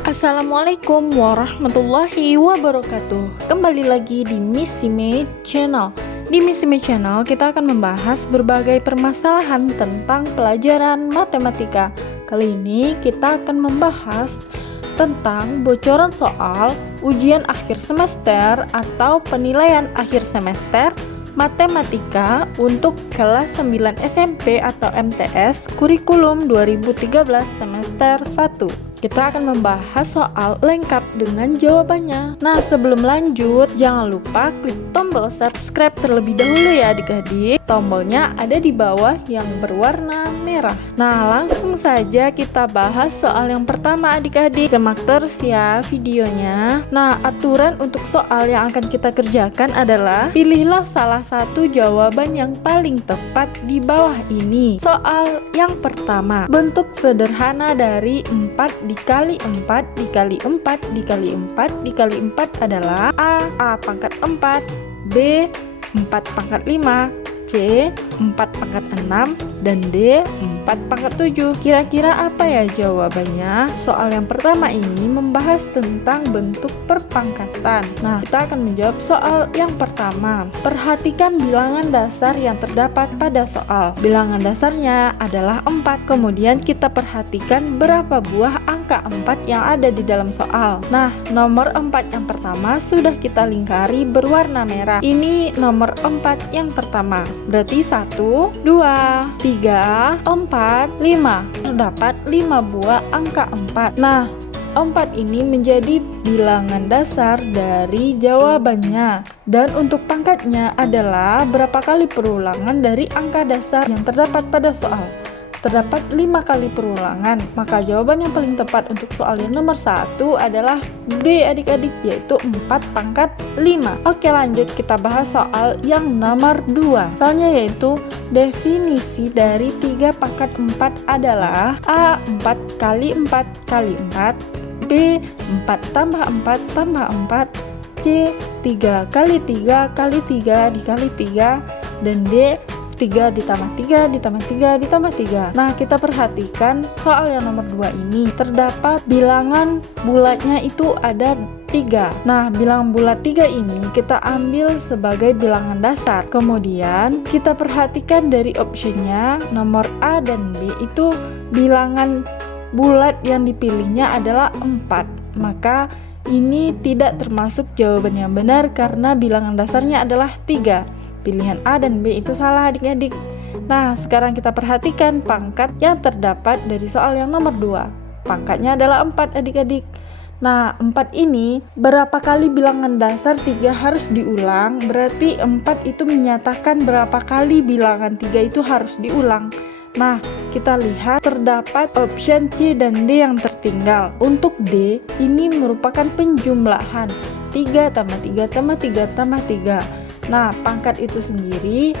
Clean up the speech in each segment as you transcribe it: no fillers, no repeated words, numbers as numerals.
Assalamualaikum warahmatullahi wabarakatuh. Kembali lagi di Miss Sime Channel. Di Miss Sime Channel kita akan membahas berbagai permasalahan tentang pelajaran matematika. Kali ini kita akan membahas tentang bocoran soal ujian akhir semester atau penilaian akhir semester matematika untuk kelas 9 SMP atau MTS kurikulum 2013 semester 1. Kita akan membahas soal lengkap dengan jawabannya. Nah, sebelum lanjut, jangan lupa klik tombol subscribe terlebih dahulu ya adik-adik. Tombolnya ada di bawah yang berwarna merah. Nah, langsung saja kita bahas soal yang pertama adik-adik. Simak terus ya videonya. Nah, aturan untuk soal yang akan kita kerjakan adalah pilihlah salah satu jawaban yang paling tepat di bawah ini. Soal yang pertama, bentuk sederhana dari 4 dikali 4 dikali 4 dikali 4 dikali 4 adalah A pangkat 4, B 4 pangkat 5, C 4 pangkat 6, dan D 4 pangkat 7. Kira-kira apa ya jawabannya? Soal yang pertama ini membahas tentang bentuk perpangkatan. Nah, kita akan menjawab soal yang pertama. Perhatikan bilangan dasar yang terdapat pada soal. Bilangan dasarnya adalah 4. Kemudian kita perhatikan berapa buah angka 4 yang ada di dalam soal. Nah, nomor 4 yang pertama sudah kita lingkari berwarna merah. Ini nomor 4 yang pertama. Berarti 1, 2, 3, 4, 5. Terdapat 5 buah angka 4. Nah, 4 ini menjadi bilangan dasar dari jawabannya. Dan untuk pangkatnya adalah berapa kali perulangan dari angka dasar yang terdapat pada soal. Terdapat 5 kali perulangan. Maka jawaban yang paling tepat untuk soal yang nomor 1 adalah B adik-adik, yaitu 4 pangkat 5. Oke, lanjut kita bahas soal yang nomor 2. Soalnya yaitu definisi dari 3 pangkat 4 adalah A 4 kali 4 kali 4, B 4 tambah 4 tambah 4, C 3 kali 3 kali 3 dikali 3, dan D 3 ditambah 3 ditambah 3 ditambah 3. Nah, kita perhatikan soal yang nomor 2 ini terdapat bilangan bulatnya itu ada 3. Nah, bilangan bulat 3 ini kita ambil sebagai bilangan dasar. Kemudian kita perhatikan dari optionnya nomor A dan B itu bilangan bulat yang dipilihnya adalah 4. Maka ini tidak termasuk jawaban yang benar karena bilangan dasarnya adalah 3. Pilihan A dan B itu salah adik-adik. Nah, sekarang kita perhatikan pangkat yang terdapat dari soal yang nomor 2. Pangkatnya adalah 4 adik-adik. Nah, 4 ini berapa kali bilangan dasar 3 harus diulang? Berarti 4 itu menyatakan berapa kali bilangan 3 itu harus diulang. Nah, kita lihat terdapat option C dan D yang tertinggal. Untuk D, ini merupakan penjumlahan 3 tambah 3 tambah 3 tambah 3. Nah, pangkat itu sendiri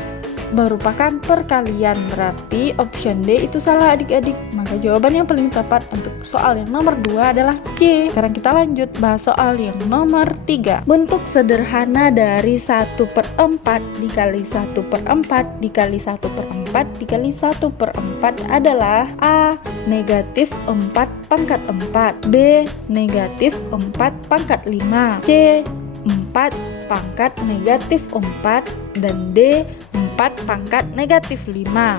merupakan perkalian, berarti option D itu salah adik-adik. Maka jawaban yang paling tepat untuk soal yang nomor 2 adalah C. Sekarang kita lanjut bahas soal yang nomor 3. Bentuk sederhana dari 1/4 dikali 1/4 dikali 1/4 dikali 1/4 adalah A negatif 4 pangkat 4, B negatif 4 pangkat 5, C 4 pangkat negatif 4, dan D 4 pangkat negatif 5.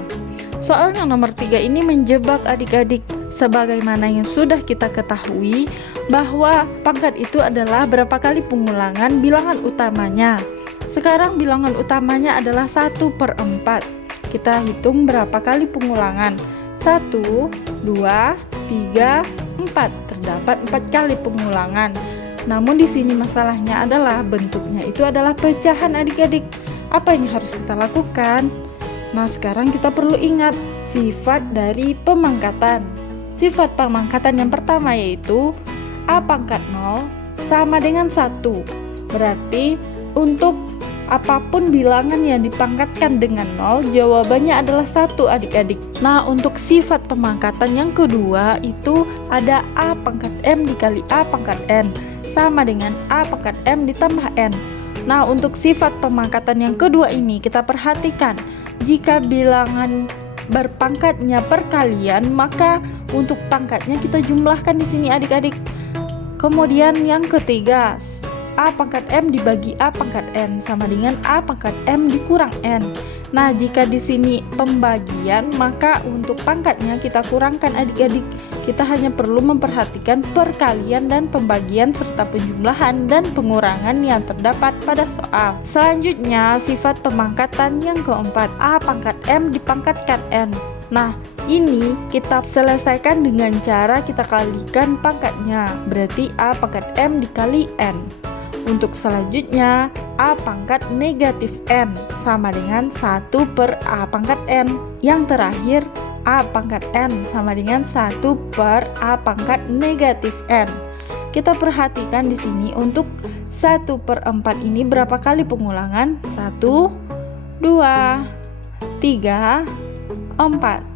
Soal yang nomor 3 ini menjebak adik-adik. Sebagaimana yang sudah kita ketahui bahwa pangkat itu adalah berapa kali pengulangan bilangan utamanya. Sekarang bilangan utamanya adalah 1/4. Kita hitung berapa kali pengulangan. 1, 2, 3, 4. Terdapat 4 kali pengulangan. Namun di sini masalahnya adalah bentuknya itu adalah pecahan adik-adik. Apa yang harus kita lakukan? Nah, sekarang kita perlu ingat sifat dari pemangkatan. Sifat pemangkatan yang pertama yaitu A pangkat 0 sama dengan 1. Berarti untuk apapun bilangan yang dipangkatkan dengan 0, jawabannya adalah 1 adik-adik. Nah, untuk sifat pemangkatan yang kedua itu ada A pangkat M dikali A pangkat N sama dengan A pangkat M ditambah N. Nah, untuk sifat pemangkatan yang kedua ini kita perhatikan. Jika bilangan berpangkatnya perkalian, maka untuk pangkatnya kita jumlahkan di sini adik-adik. Kemudian yang ketiga, A pangkat M dibagi A pangkat N sama dengan A pangkat M dikurang N. Nah, jika di sini pembagian, maka untuk pangkatnya kita kurangkan adik-adik. Kita hanya perlu memperhatikan perkalian dan pembagian serta penjumlahan dan pengurangan yang terdapat pada soal. Selanjutnya, sifat pemangkatan yang keempat, A pangkat M dipangkatkan N. Nah, ini kita selesaikan dengan cara kita kalikan pangkatnya. Berarti A pangkat M dikali N. Untuk selanjutnya, A pangkat negatif N sama dengan 1 per A pangkat N. Yang terakhir, A pangkat N sama dengan 1 per A pangkat negatif N. Kita perhatikan di sini untuk 1 per 4 ini berapa kali pengulangan? 1, 2, 3, 4.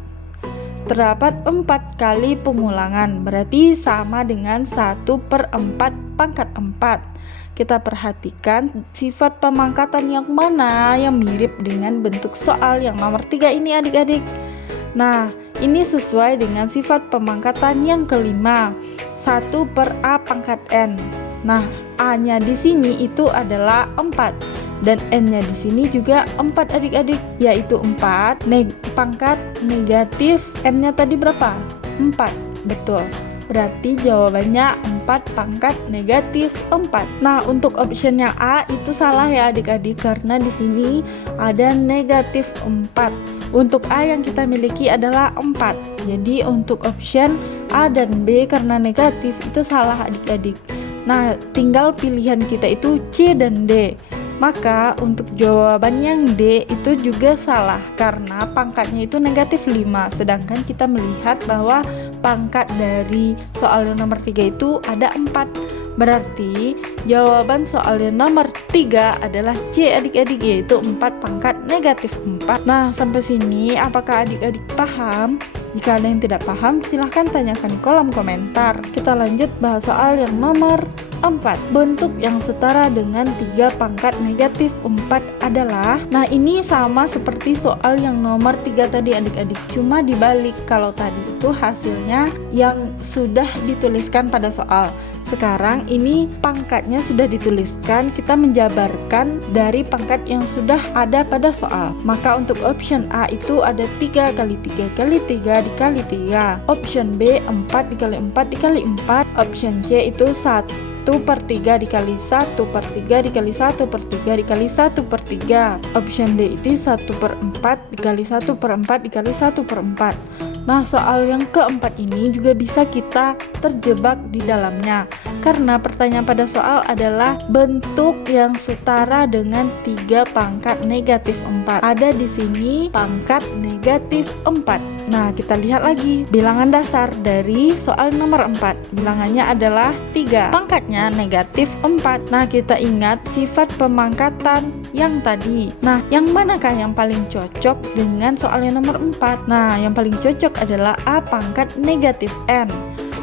Terdapat 4 kali pengulangan, berarti sama dengan 1 per 4 pangkat 4. Kita perhatikan sifat pemangkatan yang mana yang mirip dengan bentuk soal yang nomor 3 ini adik-adik. Nah, ini sesuai dengan sifat pemangkatan yang kelima, 1 per A pangkat N. Nah, A-nya di sini itu adalah 4 dan N-nya di sini juga 4 adik-adik, yaitu 4 pangkat negatif N-nya tadi berapa? 4, betul. Berarti jawabannya 4 pangkat negatif 4. Nah, untuk option yang A itu salah ya adik-adik, karena di sini ada negatif 4. Untuk A yang kita miliki adalah 4. Jadi untuk option A dan B karena negatif itu salah adik-adik. Nah, tinggal pilihan kita itu C dan D. Maka untuk jawaban yang D itu juga salah karena pangkatnya itu negatif 5. Sedangkan kita melihat bahwa pangkat dari soal yang nomor 3 itu ada 4. Berarti jawaban soal yang nomor 3 adalah C adik-adik, yaitu 4 pangkat negatif 4. Nah, sampai sini apakah adik-adik paham? Jika ada yang tidak paham, silahkan tanyakan di kolom komentar. Kita lanjut bahas soal yang nomor 4. Bentuk yang setara dengan 3 pangkat negatif 4 adalah, nah ini sama seperti soal yang nomor 3 tadi adik-adik, cuma dibalik. Kalau tadi itu hasilnya yang sudah dituliskan pada soal, sekarang ini pangkatnya sudah dituliskan, kita menjabarkan dari pangkat yang sudah ada pada soal. Maka untuk option A itu ada 3 kali 3 kali 3 dikali 3. Option B 4 dikali 4 dikali 4. Option C itu 1 per 3 dikali 1 per 3 dikali 1 per 3 dikali 1 per 3. Option D itu 1 per 4 dikali 1 per 4 dikali 1 per 4. Nah, soal yang keempat ini juga bisa kita terjebak di dalamnya karena pertanyaan pada soal adalah bentuk yang setara dengan 3 pangkat negatif 4. Ada di sini pangkat negatif 4. Nah, kita lihat lagi bilangan dasar dari soal nomor 4. Bilangannya adalah 3. Pangkatnya negatif 4. Nah, kita ingat sifat pemangkatan yang tadi. Nah, yang manakah yang paling cocok dengan soal yang nomor 4? Nah, yang paling cocok adalah A pangkat negatif N.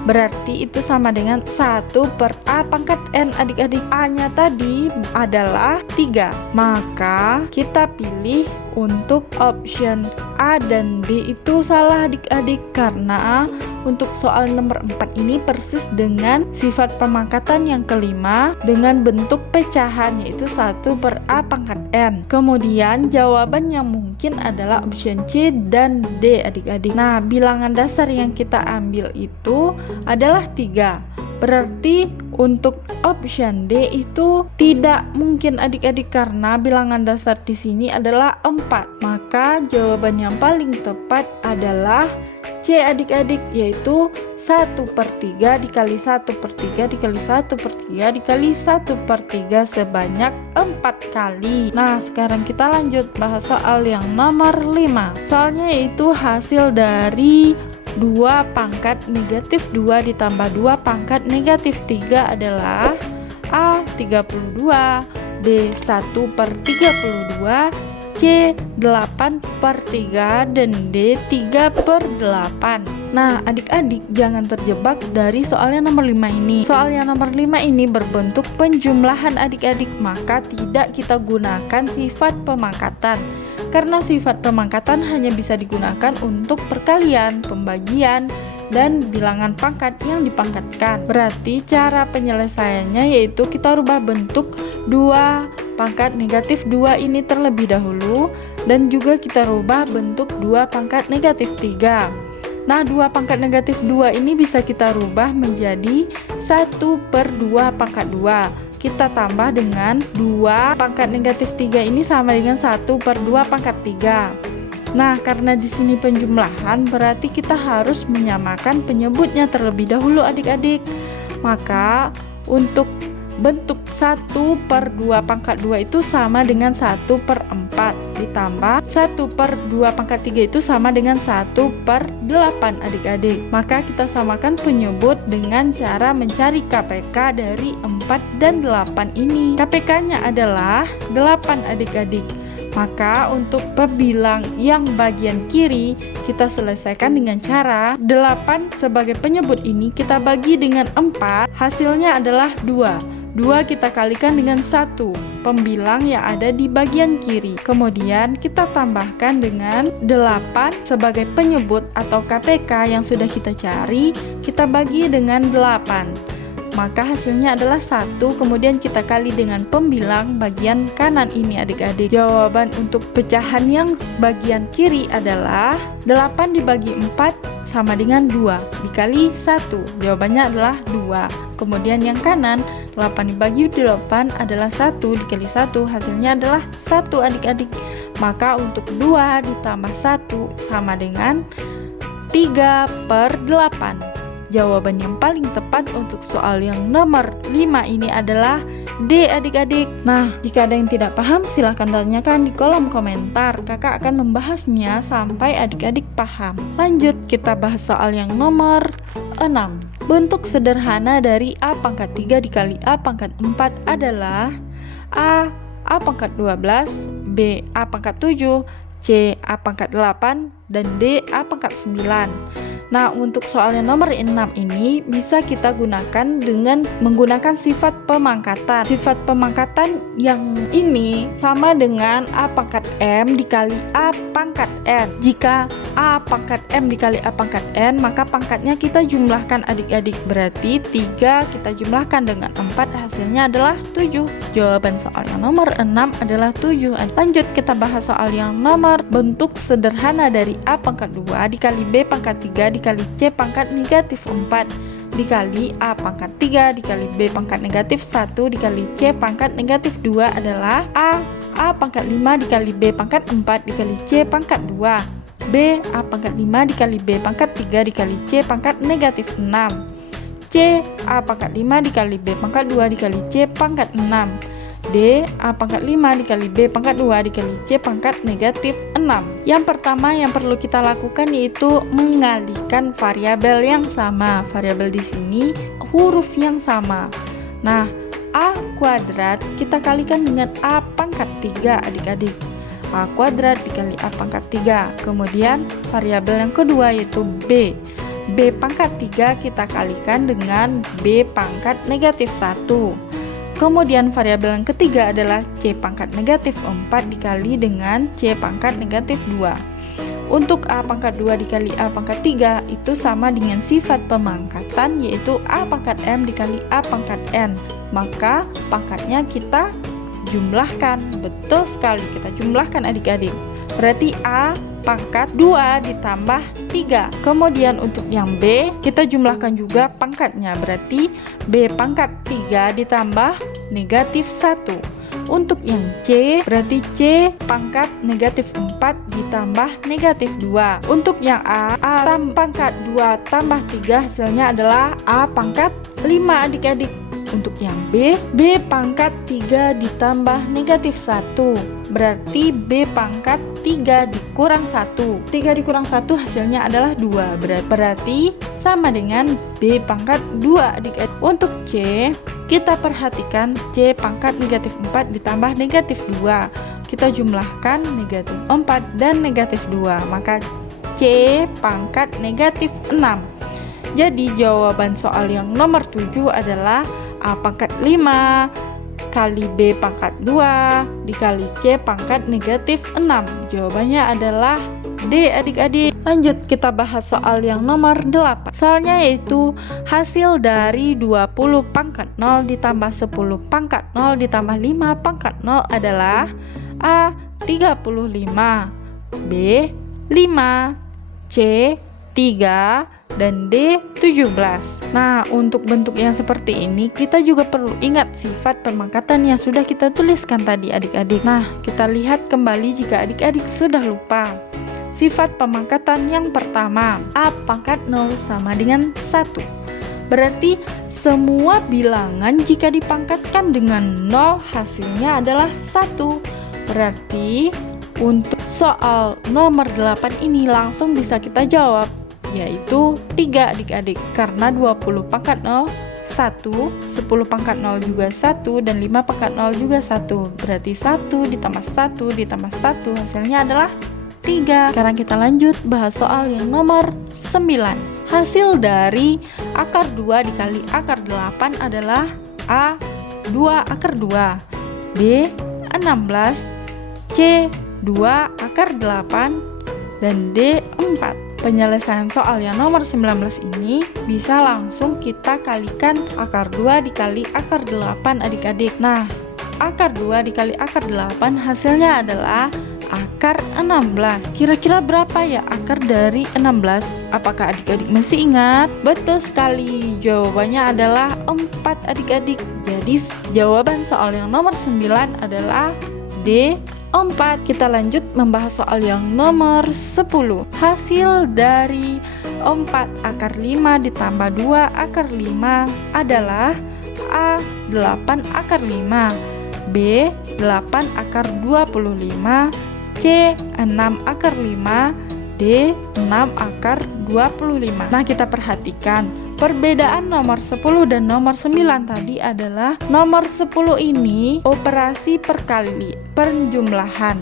Berarti itu sama dengan 1 per A pangkat N adik-adik. A-nya tadi adalah 3. Maka kita pilih untuk option A dan B itu salah adik-adik, karena untuk soal nomor 4 ini persis dengan sifat pemangkatan yang kelima dengan bentuk pecahan, yaitu 1 per A pangkat N. Kemudian jawaban yang mungkin adalah option C dan D adik-adik. Nah, bilangan dasar yang kita ambil itu adalah 3. Berarti untuk option D itu tidak mungkin adik-adik karena bilangan dasar di sini adalah 4. Maka jawaban yang paling tepat adalah C adik-adik, yaitu 1 per 3 dikali 1 per 3 dikali 1 per 3 dikali 1 per 3 sebanyak 4 kali. Nah, sekarang kita lanjut bahas soal yang nomor 5. Soalnya yaitu hasil dari 2 pangkat negatif 2 ditambah 2 pangkat negatif 3 adalah A 32, B 1 per 32, C 8 per 3, dan D 3 per 8. Nah, adik-adik jangan terjebak dari soal yang nomor 5 ini. Soal yang nomor 5 ini berbentuk penjumlahan adik-adik, maka tidak kita gunakan sifat pemangkatan. Karena sifat pemangkatan hanya bisa digunakan untuk perkalian, pembagian, dan bilangan pangkat yang dipangkatkan. Berarti cara penyelesaiannya yaitu kita rubah bentuk 2 pangkat negatif 2 ini terlebih dahulu, dan juga kita rubah bentuk 2 pangkat negatif 3. Nah, 2 pangkat negatif 2 ini bisa kita rubah menjadi 1/2 pangkat 2. Kita tambah dengan 2 pangkat negatif 3 ini sama dengan 1/2 pangkat 3. Nah, karena di sini penjumlahan, berarti kita harus menyamakan penyebutnya terlebih dahulu adik-adik. Maka untuk bentuk 1/2 pangkat 2 itu sama dengan 1/4 ditambah 1/2 pangkat 3 itu sama dengan 1/8 adik-adik. Maka kita samakan penyebut dengan cara mencari KPK dari 4 dan 8 ini. KPK-nya adalah 8 adik-adik. Maka untuk pebilang yang bagian kiri kita selesaikan dengan cara 8 sebagai penyebut ini kita bagi dengan 4, hasilnya adalah 2. 2 kita kalikan dengan 1 pembilang yang ada di bagian kiri. Kemudian kita tambahkan dengan 8 sebagai penyebut atau KPK yang sudah kita cari, kita bagi dengan 8. Maka hasilnya adalah 1, kemudian kita kali dengan pembilang bagian kanan ini adik-adik. Jawaban untuk pecahan yang bagian kiri adalah 8 dibagi 4 sama dengan 2 dikali 1. Jawabannya adalah 2. Kemudian yang kanan 8 dibagi 8 adalah 1 dikali 1, hasilnya adalah 1 adik-adik. Maka untuk 2 ditambah 1 sama dengan 3/8. Jawaban yang paling tepat untuk soal yang nomor 5 ini adalah D adik-adik. Nah, jika ada yang tidak paham silahkan tanyakan di kolom komentar. Kakak akan membahasnya sampai adik-adik paham. Lanjut, kita bahas soal yang nomor 6. Bentuk sederhana dari A pangkat 3 dikali A pangkat 4 adalah A pangkat 12, B A pangkat 7, C A pangkat 8, dan D A pangkat 9. Nah, untuk soal yang nomor 6 ini bisa kita gunakan dengan menggunakan sifat pemangkatan. Sifat pemangkatan yang ini sama dengan A pangkat M dikali A pangkat N. Jika A pangkat M dikali A pangkat N, maka pangkatnya kita jumlahkan adik-adik. Berarti 3 kita jumlahkan dengan 4, hasilnya adalah 7. Jawaban soal yang nomor 6 adalah 7. Lanjut, kita bahas soal yang nomor bentuk sederhana dari A pangkat 2 dikali B pangkat 3 dikali C pangkat negatif 4 dikali A pangkat 3 dikali B pangkat negatif 1 dikali C pangkat negatif 2 adalah A pangkat 5 dikali B pangkat 4 dikali C pangkat 2, B A pangkat 5 dikali B pangkat 3 dikali C pangkat negatif 6, C A pangkat 5 dikali B pangkat 2 dikali C pangkat 6, D A pangkat 5 dikali B pangkat 2 dikali C pangkat negatif 6. Yang pertama yang perlu kita lakukan yaitu mengalihkan variabel yang sama. Variabel di sini huruf yang sama. Nah, A kuadrat kita kalikan dengan A pangkat 3 adik-adik. A kuadrat dikali A pangkat 3. Kemudian variabel yang kedua yaitu B. B pangkat 3 kita kalikan dengan B pangkat negatif 1. Kemudian variabel yang ketiga adalah C pangkat negatif 4 dikali dengan C pangkat negatif 2. Untuk A pangkat 2 dikali A pangkat 3 itu sama dengan sifat pemangkatan yaitu A pangkat M dikali A pangkat N. Maka pangkatnya kita jumlahkan. Betul sekali, kita jumlahkan adik-adik. Berarti A pangkat 2 ditambah 3. Kemudian untuk yang B kita jumlahkan juga pangkatnya. Berarti B pangkat 3 ditambah negatif 1. Untuk yang C berarti C pangkat negatif 4 ditambah negatif 2. Untuk yang A pangkat 2 tambah 3 hasilnya adalah A pangkat 5 adik-adik. Untuk yang B pangkat 3 ditambah negatif 1. Berarti B pangkat 3 dikurang 1. 3 dikurang 1 hasilnya adalah 2. Berarti sama dengan B pangkat 2 adik-adik. Untuk C kita perhatikan C pangkat negatif 4 ditambah negatif 2. Kita jumlahkan negatif 4 dan negatif 2. Maka C pangkat negatif 6. Jadi jawaban soal yang nomor 7 adalah A pangkat 5 kali B pangkat 2 dikali C pangkat negatif 6. Jawabannya adalah D adik-adik. Lanjut kita bahas soal yang nomor 8. Soalnya yaitu hasil dari 20 pangkat 0 ditambah 10 pangkat 0 ditambah 5 pangkat 0 adalah A. 35, B. 5, C. 3, dan D. 17. Nah, untuk bentuk yang seperti ini kita juga perlu ingat sifat pemangkatan yang sudah kita tuliskan tadi adik-adik. Nah, kita lihat kembali jika adik-adik sudah lupa. Sifat pemangkatan yang pertama, A pangkat 0 sama dengan 1. Berarti semua bilangan jika dipangkatkan dengan 0 hasilnya adalah 1. Berarti untuk soal nomor 8 ini langsung bisa kita jawab, yaitu 3 adik-adik. Karena 20 pangkat 0 1, 10 pangkat 0 juga 1, dan 5 pangkat 0 juga 1. Berarti 1 ditambah 1 ditambah 1 hasilnya adalah 3. Sekarang kita lanjut bahas soal yang nomor 9. Hasil dari akar 2 dikali akar 8 adalah A. 2 akar 2, B. 16, C. 2 akar 8, dan D. 4. Penyelesaian soal yang nomor 19 ini bisa langsung kita kalikan akar 2 dikali akar 8 adik-adik. Nah, akar 2 dikali akar 8 hasilnya adalah akar 16. Kira-kira berapa ya akar dari 16? Apakah adik-adik masih ingat? Betul sekali, jawabannya adalah 4 adik-adik. Jadi jawaban soal yang nomor 9 adalah D. 4. Kita lanjut membahas soal yang nomor 10. Hasil dari 4 akar 5 ditambah 2 akar 5 adalah A. 8 akar 5, B. 8 akar 25, C. 6 akar 5, D. 6 akar 25. Nah, kita perhatikan perbedaan nomor 10 dan nomor 9 tadi adalah nomor 10 ini operasi penjumlahan,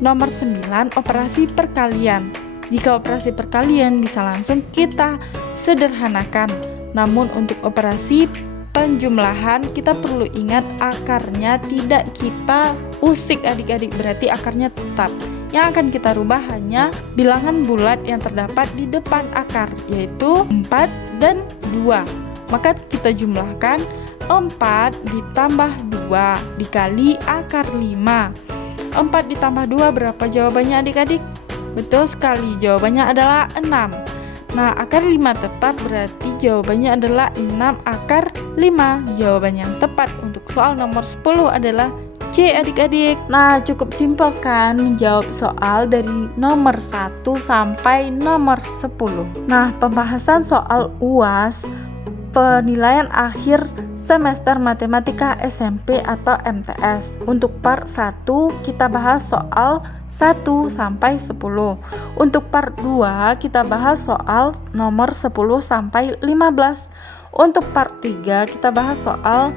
nomor 9 operasi perkalian. Jika operasi perkalian bisa langsung kita sederhanakan, namun untuk operasi penjumlahan kita perlu ingat akarnya tidak kita usik adik-adik, berarti akarnya tetap. Yang akan kita rubah hanya bilangan bulat yang terdapat di depan akar, yaitu 4 dan 2. Maka kita jumlahkan 4 ditambah 2 dikali akar 5. 4 ditambah 2 berapa jawabannya adik-adik? Betul sekali, jawabannya adalah 6. Nah, akar 5 tetap berarti jawabannya adalah 6 akar 5. Jawaban yang tepat untuk soal nomor 10 adalah C adik-adik. Nah, cukup simpel kan menjawab soal dari nomor 1 sampai nomor 10. Nah, pembahasan soal UAS penilaian akhir semester matematika SMP atau MTS. Untuk part 1 kita bahas soal 1 sampai 10. Untuk part 2 kita bahas soal nomor 10 sampai 15. Untuk part 3 kita bahas soal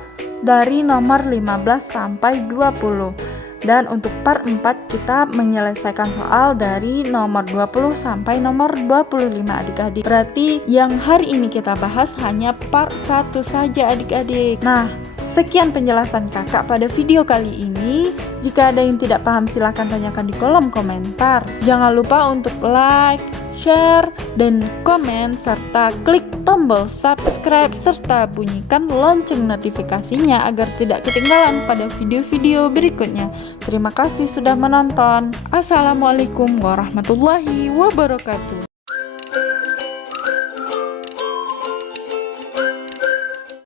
dari nomor 15 sampai 20. Dan untuk part 4 kita menyelesaikan soal dari nomor 20 sampai nomor 25 adik-adik. Berarti yang hari ini kita bahas hanya part 1 saja adik-adik. Nah, sekian penjelasan kakak pada video kali ini. Jika ada yang tidak paham silahkan tanyakan di kolom komentar. Jangan lupa untuk like, share, dan komen, serta klik tombol subscribe serta bunyikan lonceng notifikasinya agar tidak ketinggalan pada video-video berikutnya. Terima kasih sudah menonton. Assalamualaikum warahmatullahi wabarakatuh.